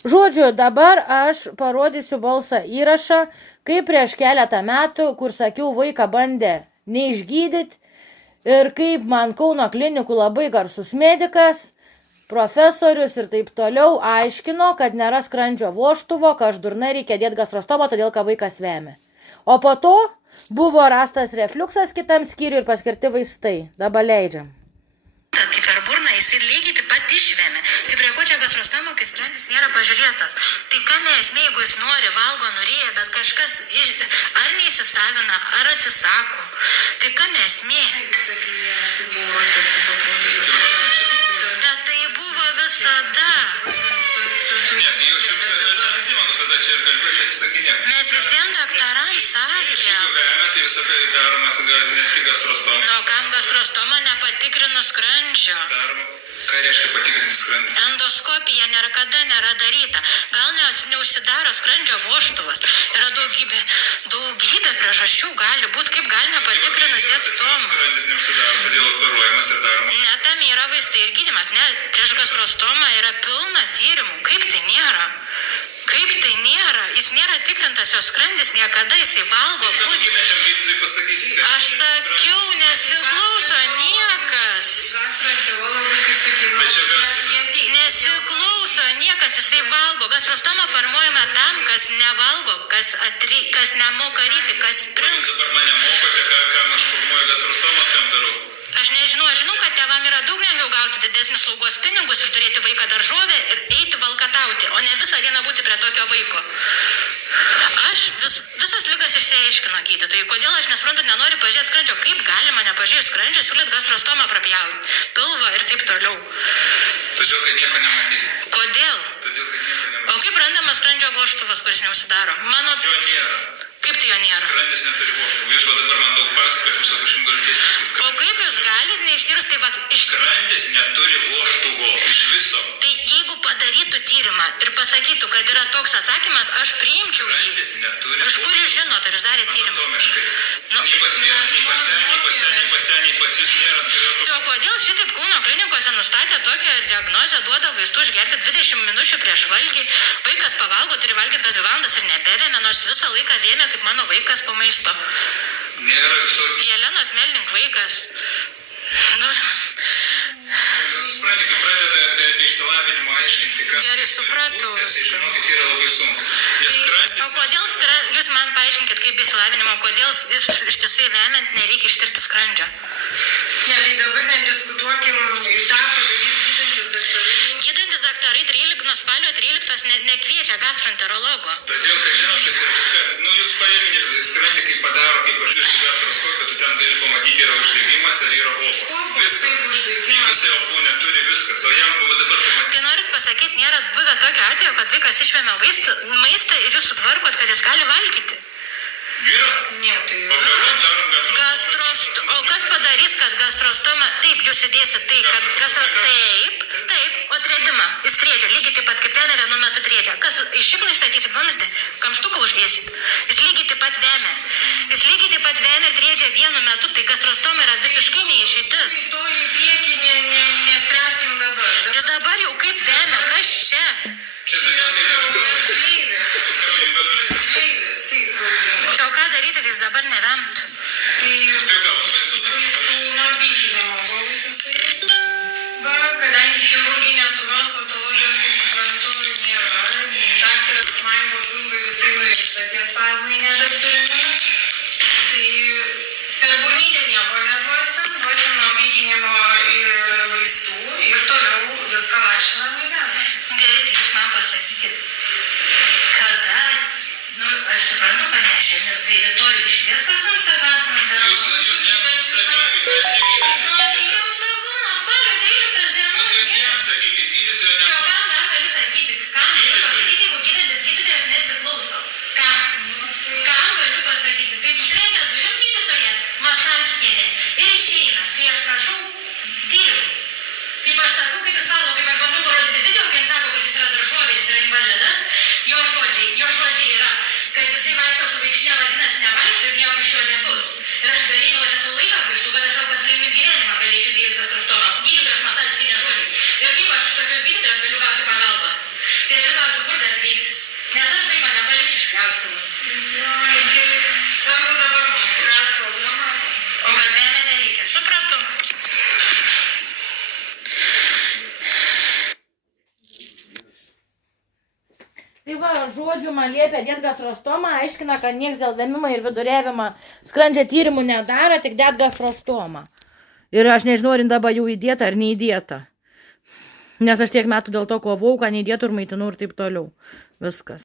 Žodžiu, dabar aš parodysiu balsą įrašą, kaip prieš keletą metų, kur sakiau, vaiką bandė neišgydyti ir kaip man Kauno klinikų labai garsus medikas, profesorius ir taip toliau aiškino, kad nėra skrandžio vožtuvo, kad durnai reikia dėti gastrostomą, todėl kad vaikas vemia. O po to buvo rastas refliuksas kitam skyriui ir paskirti vaistai. Dabar leidžiam. Tai per burną jis ir lygiai taip pat išvemia. Tai prie ko čia gastrostoma, kai skrandis nėra pažiūrėtas? Tai kame esmė, jeigu jis nori, valgo, nuryja, bet kažkas ar neįsisavina, ar atsisako. Tai kame esmė? Bet tai buvo visada. Mes visiems daktarams sakėm. Nu, kam gastrostoma nepatikrinus skrandžio? Ką reiškia patikrinti skrandį? Endoskopija niekada nėra daryta. Gal neužsidaro skrandžio vožtuvas. Yra daugybė priežasčių gali būti, kaip galime patikrinus dėti stomą. Skrandis neužsidaro, todėl operuojamas ir daroma. Ne, tam yra vaistai ir gydymas. Ne, prieš gastrostomą yra pilna tyrimų. Kaip tai nėra? Kaip tai nėra? Jis nėra tikrintas, jo skrandis niekada, jisai valgo būdį. Aš sakiau, nesiklauso niekas. Nesiklauso niekas, jisai valgo. Gastrostoma formuojama tam, kas nevalgo, kas nemoka ryti, kas springsta. Dabar mane mokote, kam aš formuoju gastrostomas, kam darau. Aš nežinau, žinau, kad tėvam yra daug lengviau gauti didesnius slaugos pinigus ir turėti vaiką daržovę ir eiti valkatauti, o ne visą dieną būti prie tokio vaiko. Aš visas ligas išsiaiškino gydytojai. Kodėl aš nesuprantu, nenoriu pažiūrėti skrandžio, kaip galima nepažiūrėti skrandžio, siūlyt gastrostomą prapjauti, pilvą ir taip toliau. Todėl, kad nieko nematysi. Kodėl? Todėl, kad nieko nematysi. O kaip randamas skrandžio vožtuvas, kuris neužsidaro? Jo nėra. Kaip tai jo nėra? Skrandis neturi vožtuvų. Jūs dabar man daug pasakojate, jūs aš jums galiu tiesiog. O kaip jūs galite neištyrus, tai vat Skrandis neturi vožtuvo iš viso. Tai jeigu padarytų tyrimą ir pasakytų, kad yra toks atsakymas, aš priimčiau jį. Skrandis neturi. Iš kur jūs žinot, ar jūs darė tyrimą? Anatomiškai. Nu, Nei pas vieną, nei pas jūs nėra skirtų. Tai o kodėl šitaip Kauno klinikose nustatė tokią diagnozę, duoda vaistų išgerti 20 minučių prieš valgį, vaikas pavalgo, turi valgyti kas 2 valandas ir nebevėmė, nors visą laiką vėmė kaip mano vaikas po maisto. Nėra visokių. Jelenos Melnink vaikas. Nu. Suprantate, kai pradeda apie išsilavinimą aiškinti, kas... Gerai, supratau. Tai žinokit, yra labai sunku. O kodėl, jūs man paaiškinkit, kaip išsilavinimo, kodėl ištisai vemiant nereikia ištirti skrandžio? Ne, tai dabar nediskutuokim, į tą padarys gydantis daktarai. Gydantis daktarai nuo spalio 13 nekviečia gastroenterologo. Todėl, kad žinot, kas yra, kad, jūs paėmė skrandį, kai padaro, kaip aš iš gastroskopio, tu ten gali pamatyti, yra uždegimas ar yra opos. Viskas. Jeigu jisai opų neturi, viskas. O jam buvo dabar pamatyti. Tai norit pasakyti, nėra buvę tokio atveju, kad vaikas išvėmė maistą ir jūs sutvarkot, kad jis gali valgyti? Yra? Ne, tai Operuot darom O kas padarys, kad gastrostoma, taip, jūs įdėsit tai, kad taip, o triedimą, jis triedžia, lygiai taip pat kaip vemia vienu metu triedžia. Kas, iš šiknų išstatysit vamzdį, kamštuką uždėsit, jis lygiai taip pat vemia. Jis lygiai taip pat vemia ir triedžia vienu metu, tai gastrostoma yra visiškai neišeitis. to į priekį nespręskim dabar. Jis dabar jau kaip vemia, kas čia? Čia todėl, Leivės, taip, gaudingas. O ką daryti, kai jis dabar nevemtų? Vaistų nuo pykinimo gausis. Va, kadangi chirurginės ūmios patologijos, kaip suprantu, nėra. Daktaras man vadovai visai nuėsta, tie spazmai nebesurimina. Tai per burnytę nieko neduosim, duosim nuo pykinimo ir vaistų ir toliau viską lašinam į veną. Gerai, tai jūs man pasakykit, kada, aš suprantu, kad ne šiandien, tai rytoj išvies kas nors gastroenterologas. Jūs nepansakykit, mes negydantys. Aš jau sakau, nuo spalio 13 dienos. Jūs nesakykit, gydytojo O nebus. kam dar galiu sakyti? Kam galiu pasakyti, jeigu gydantis gydytojas nesiklauso? Kam? Kam galiu pasakyti? Tai trenkia durim gydytoja Masalskienė ir išeina, kai aš prašau tyrimų. Kaip aš sakau, kaip jis valo, kaip aš bandau parodyti video, kai jis sako, kad jis yra daržovė, jis yra invalidas, jo žodžiai yra, kad jisai vaikšto su vaikštinė, vadinasi nevaikšto ir nieko iš jo klausiu, kur dar kreiptis. Nes aš vaiko nepaliksiu iškliaustimui. Svarbu dabar mums spręs problemą. O kalbėjome nereikia. Supratau. Tai va, žodžiu, man liepia dėt gastrostomą, aiškina, kad nieks dėl vėmimą ir viduriavimą skrandžio tyrimų nedaro, tik dėt gastrostomą. Ir aš nežinau, ar dabar jau įdėta ar neįdėta. Nes aš tiek metų dėl to kovau, kad neįdėtų ir maitinau ir taip toliau. Viskas.